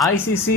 ICC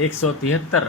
173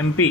MP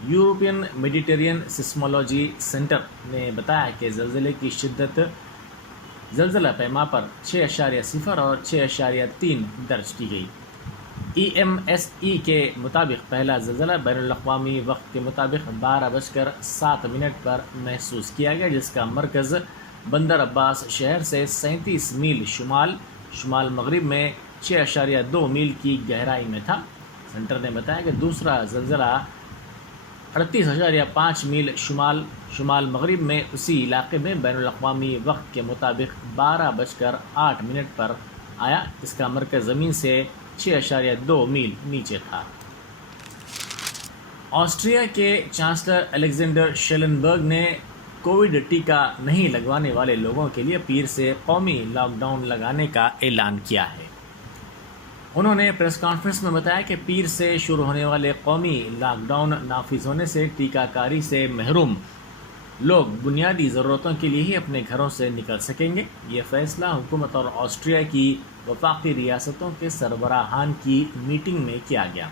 European Mediterranean seismology centre نے بتایا کہ زلزلے کی شدت زلزلہ پیما پر 6.0 اور 6.3 درج کی گئی۔ EMSE کے مطابق پہلا زلزلہ بین الاقوامی وقت کے مطابق 12:07 پر محسوس کیا گیا، جس کا مرکز بندر عباس شہر سے 37 میل شمال مغرب میں 6.2 میل کی گہرائی میں تھا۔ سینٹر نے بتایا کہ دوسرا زلزلہ 38.5 میل شمال مغرب میں اسی علاقے میں بین الاقوامی وقت کے مطابق 12:08 پر آیا۔ اس کا مرکز زمین سے 6.2 میل نیچے تھا۔ آسٹریا کے چانسلر الیگزینڈر شیلنبرگ نے کووڈ ٹیکہ نہیں لگوانے والے لوگوں کے لیے پیر سے قومی لاک ڈاؤن لگانے کا اعلان کیا ہے۔ انہوں نے پریس کانفرنس میں بتایا کہ پیر سے شروع ہونے والے قومی لاک ڈاؤن نافذ ہونے سے ٹیکہ کاری سے محروم لوگ بنیادی ضرورتوں کے لیے ہی اپنے گھروں سے نکل سکیں گے۔ یہ فیصلہ حکومت اور آسٹریا کی وفاقی ریاستوں کے سربراہان کی میٹنگ میں کیا گیا۔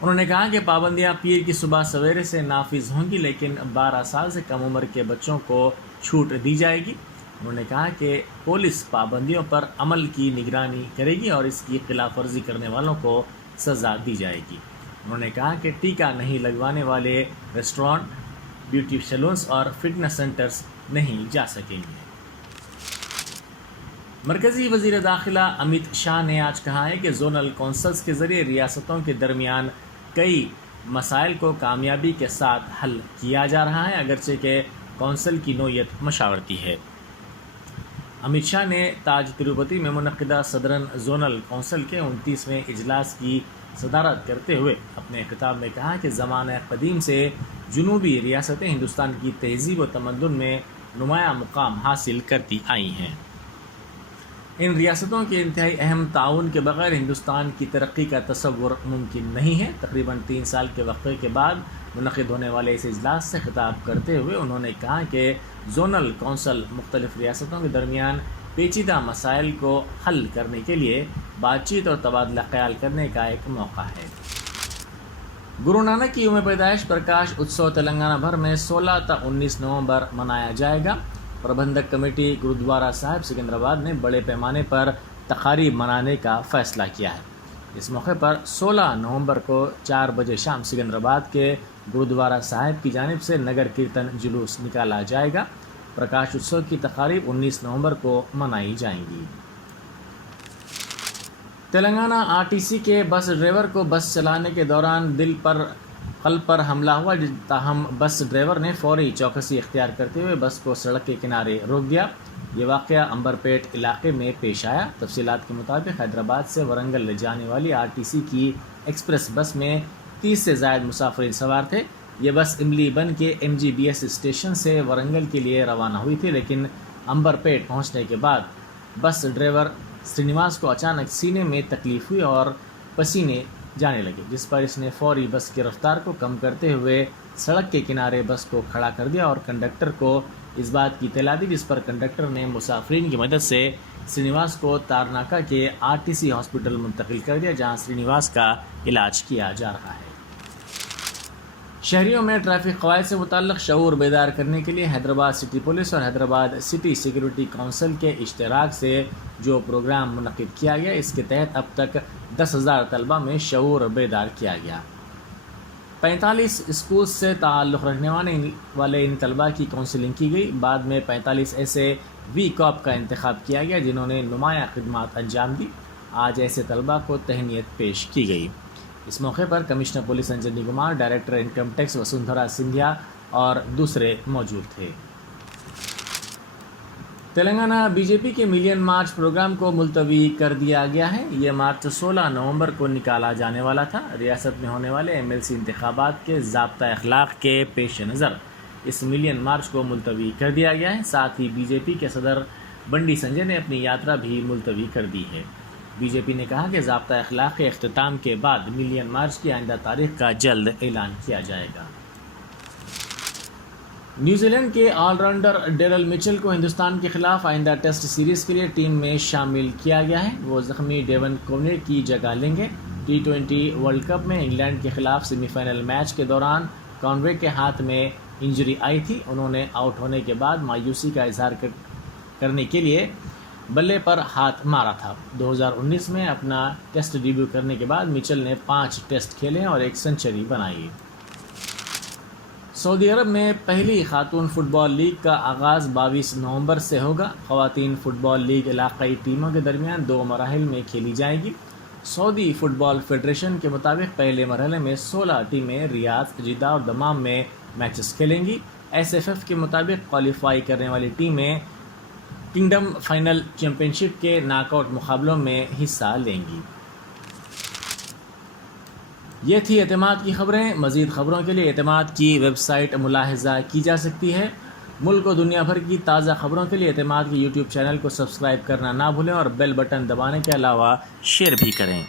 انہوں نے کہا کہ پابندیاں پیر کی صبح سویرے سے نافذ ہوں گی، لیکن 12 سال سے کم عمر کے بچوں کو چھوٹ دی جائے گی۔ انہوں نے کہا کہ پولیس پابندیوں پر عمل کی نگرانی کرے گی اور اس کی خلاف ورزی کرنے والوں کو سزا دی جائے گی۔ انہوں نے کہا کہ ٹیکہ نہیں لگوانے والے ریسٹورانٹ، بیوٹی سیلونز اور فٹنس سینٹرز نہیں جا سکیں گے۔ مرکزی وزیر داخلہ امت شاہ نے آج کہا ہے کہ زونل کونسلز کے ذریعے ریاستوں کے درمیان کئی مسائل کو کامیابی کے ساتھ حل کیا جا رہا ہے، اگرچہ کہ کونسل کی نوعیت مشاورتی ہے۔ امت شاہ نے تاج تروپتی میں منعقدہ صدرن زونل کونسل کے 29ویں اجلاس کی صدارت کرتے ہوئے اپنے خطاب میں کہا کہ زمانہ قدیم سے جنوبی ریاستیں ہندوستان کی تہذیب و تمدن میں نمایاں مقام حاصل کرتی آئی ہیں۔ ان ریاستوں کے انتہائی اہم تعاون کے بغیر ہندوستان کی ترقی کا تصور ممکن نہیں ہے۔ تقریباً 3 سال کے وقفے کے بعد منعقد ہونے والے اس اجلاس سے خطاب کرتے ہوئے انہوں نے کہا کہ زونل کونسل مختلف ریاستوں کے درمیان پیچیدہ مسائل کو حل کرنے کے لیے بات چیت اور تبادلہ خیال کرنے کا ایک موقع ہے۔ گرو نانک کی یوم پیدائش پرکاش اتسو تلنگانہ بھر میں 16 تا 19 نومبر منایا جائے گا۔ پربندھک کمیٹی گرودوارہ صاحب سکندرآباد نے بڑے پیمانے پر تقاریب منانے کا فیصلہ کیا ہے۔ اس موقع پر 16 نومبر کو 4 بجے شام سکندرآباد کے گرودوارہ صاحب کی جانب سے نگر کیرتن جلوس نکالا جائے گا۔ پرکاش اتسو کی تقاریب 19 نومبر کو منائی جائیں گی۔ تلنگانہ RTC کے بس ڈرائیور کو بس چلانے کے دوران قلب پر حملہ ہوا، تاہم بس ڈرائیور نے فوری چوکسی اختیار کرتے ہوئے بس کو سڑک کے کنارے روک دیا۔ یہ واقعہ امبرپیٹ علاقے میں پیش آیا۔ تفصیلات کے مطابق حیدرآباد سے ورنگل لے جانے والی RTC کی ایکسپریس بس میں 30 سے زائد مسافرین سوار تھے۔ یہ بس املی بن کے MGBS اسٹیشن سے ورنگل کے لیے روانہ ہوئی تھی، لیکن امبرپیٹ پہنچنے کے بعد بس ڈرائیور سرینیواس کو اچانک سینے میں تکلیف ہوئی اور پسینے جانے لگے، جس پر اس نے فوری بس کی رفتار کو کم کرتے ہوئے سڑک کے کنارے بس کو کھڑا کر دیا اور کنڈکٹر کو اس بات کی اطلاع دی، جس پر کنڈکٹر نے مسافرین کی مدد سے سرینیواس کو تارناکہ کے RTC ہاسپٹل منتقل کر دیا، جہاں سرینیواس کا علاج کیا جا رہا ہے۔ شہریوں میں ٹریفک قواعد سے متعلق شعور بیدار کرنے کے لیے حیدرآباد سٹی پولیس اور حیدرآباد سٹی سیکیورٹی کونسل کے اشتراک سے جو پروگرام منعقد کیا گیا، اس کے تحت اب تک 10,000 طلبہ میں شعور بیدار کیا گیا۔ 45 اسکول سے تعلق رکھنے والے ان طلبہ کی کونسلنگ کی گئی۔ بعد میں 45 ایسے وی کاپ کا انتخاب کیا گیا جنہوں نے نمایاں خدمات انجام دی۔ آج ایسے طلبہ کو تہنیت پیش کی گئی۔ اس موقع پر commissioner police Anjani Kumar, director income tax Vasundhara Sandhya اور دوسرے موجود تھے۔ تلنگانہ BJP کے ملین مارچ پروگرام کو ملتوی کر دیا گیا ہے۔ یہ مارچ 16 نومبر کو نکالا جانے والا تھا۔ ریاست میں ہونے والے MLC انتخابات کے ضابطہ اخلاق کے پیش نظر اس ملین مارچ کو ملتوی کر دیا گیا ہے۔ ساتھ ہی BJP کے صدر بنڈی سنجے نے اپنی یاترا بھی ملتوی کر دی ہے۔ BJP نے کہا کہ ضابطہ اخلاق کے اختتام کے بعد ملین مارچ کی آئندہ تاریخ کا جلد اعلان کیا جائے گا۔ نیوزی لینڈ کے آل راؤنڈر ڈیرل میچل کو ہندوستان کے خلاف آئندہ ٹیسٹ سیریز کے لیے ٹیم میں شامل کیا گیا ہے۔ وہ زخمی ڈیون کونے کی جگہ لیں گے۔ T20 ورلڈ کپ میں انگلینڈ کے خلاف سیمی فائنل میچ کے دوران کانوے کے ہاتھ میں انجری آئی تھی. انہوں نے آؤٹ ہونے کے بعد مایوسی کا اظہار کرنے کے لیے بلے پر ہاتھ مارا تھا. 2019 میں اپنا ٹیسٹ ڈیبیو کرنے کے بعد مچل نے 5 ٹیسٹ کھیلے اور 1 سنچری بنائی. سعودی عرب میں پہلی خاتون فٹ بال لیگ کا آغاز 22 نومبر سے ہوگا. خواتین فٹ بال لیگ علاقائی ٹیموں کے درمیان 2 مراحل میں کھیلی جائے گی. سعودی فٹ بال فیڈریشن کے مطابق پہلے مرحلے میں 16 ٹیمیں ریاض، جدہ اور دمام میں میچز کھیلیں گی. SFF کے مطابق کوالیفائی کرنے والی ٹیمیں کنگڈم فائنل چیمپئن شپ کے ناک آؤٹ مقابلوں میں حصہ لیں گی. یہ تھی اعتماد کی خبریں. مزید خبروں کے لیے اعتماد کی ویب سائٹ ملاحظہ کی جا سکتی ہے. ملک و دنیا بھر کی تازہ خبروں کے لیے اعتماد کے YouTube چینل کو سبسکرائب کرنا نہ بھولیں اور بیل بٹن دبانے کے علاوہ شیئر بھی کریں.